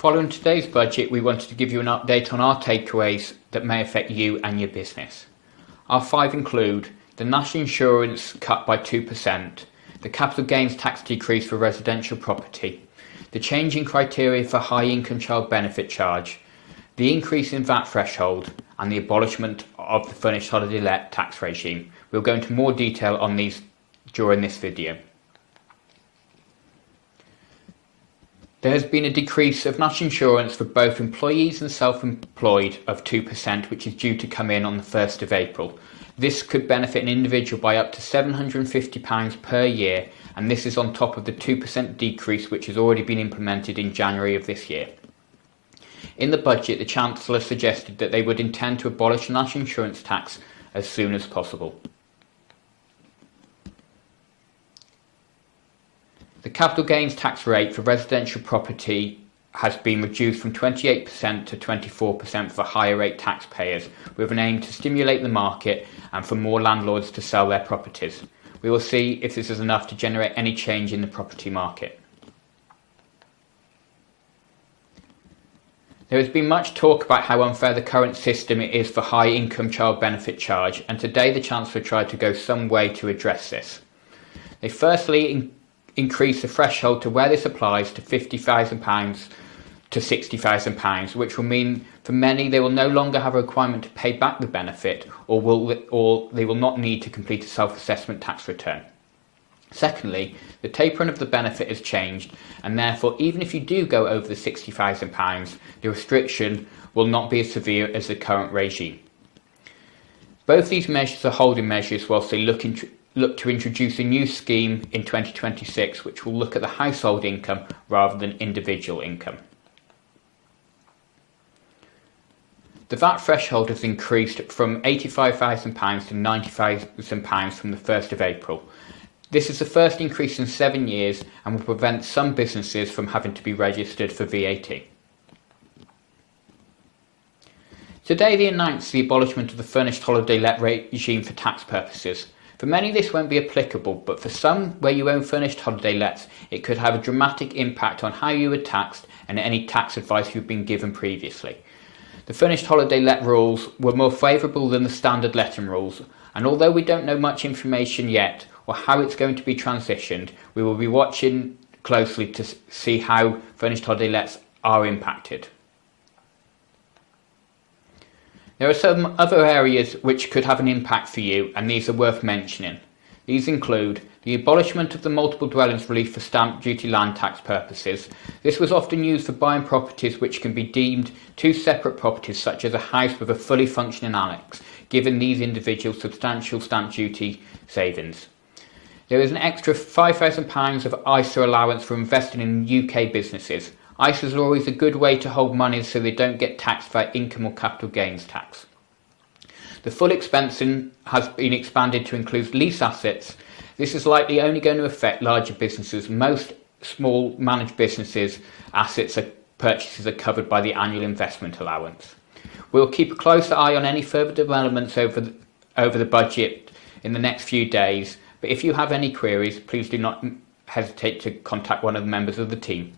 Following today's budget, we wanted to give you an update on our takeaways that may affect you and your business. Our 5 include the national insurance cut by 2%, the capital gains tax decrease for residential property, the change in criteria for high income child benefit charge, the increase in VAT threshold, and the abolishment of the furnished holiday let tax regime. We'll go into more detail on these during this video. There has been a decrease of national insurance for both employees and self-employed of 2%, which is due to come in on the 1st of April. This could benefit an individual by up to £750 per year, and this is on top of the 2% decrease which has already been implemented in January of this year. In the budget, the Chancellor suggested that they would intend to abolish the national insurance tax as soon as possible. The capital gains tax rate for residential property has been reduced from 28% to 24% for higher rate taxpayers, with an aim to stimulate the market and for more landlords to sell their properties. We will see if this is enough to generate any change in the property market. There has been much talk about how unfair the current system is for high income child benefit charge, and today the Chancellor tried to go some way to address this. They firstly increase the threshold to where this applies to £50,000 to £60,000, which will mean for many they will no longer have a requirement to pay back the benefit, or they will not need to complete a self-assessment tax return. Secondly, the tapering of the benefit has changed, and therefore even if you do go over the £60,000, the restriction will not be as severe as the current regime. Both these measures are holding measures whilst they look to introduce a new scheme in 2026 which will look at the household income rather than individual income. The VAT threshold has increased from £85,000 to £90,000 from the 1st of April. This is the first increase in 7 years and will prevent some businesses from having to be registered for VAT. Today they announced the abolishment of the furnished holiday let regime for tax purposes. For many this won't be applicable, but for some where you own furnished holiday lets, it could have a dramatic impact on how you are taxed and any tax advice you've been given previously. The furnished holiday let rules were more favourable than the standard letting rules, and although we don't know much information yet or how it's going to be transitioned, we will be watching closely to see how furnished holiday lets are impacted. There are some other areas which could have an impact for you, and these are worth mentioning. These include the abolishment of the multiple dwellings relief for stamp duty land tax purposes. This was often used for buying properties which can be deemed two separate properties, such as a house with a fully functioning annex, giving these individuals substantial stamp duty savings. There is an extra £5,000 of ISA allowance for investing in UK businesses. ISAs are always a good way to hold money so they don't get taxed via income or capital gains tax. The full expensing has been expanded to include lease assets. This is likely only going to affect larger businesses. Most small managed businesses' purchases are covered by the annual investment allowance. We'll keep a closer eye on any further developments over the budget in the next few days, but if you have any queries, please do not hesitate to contact one of the members of the team.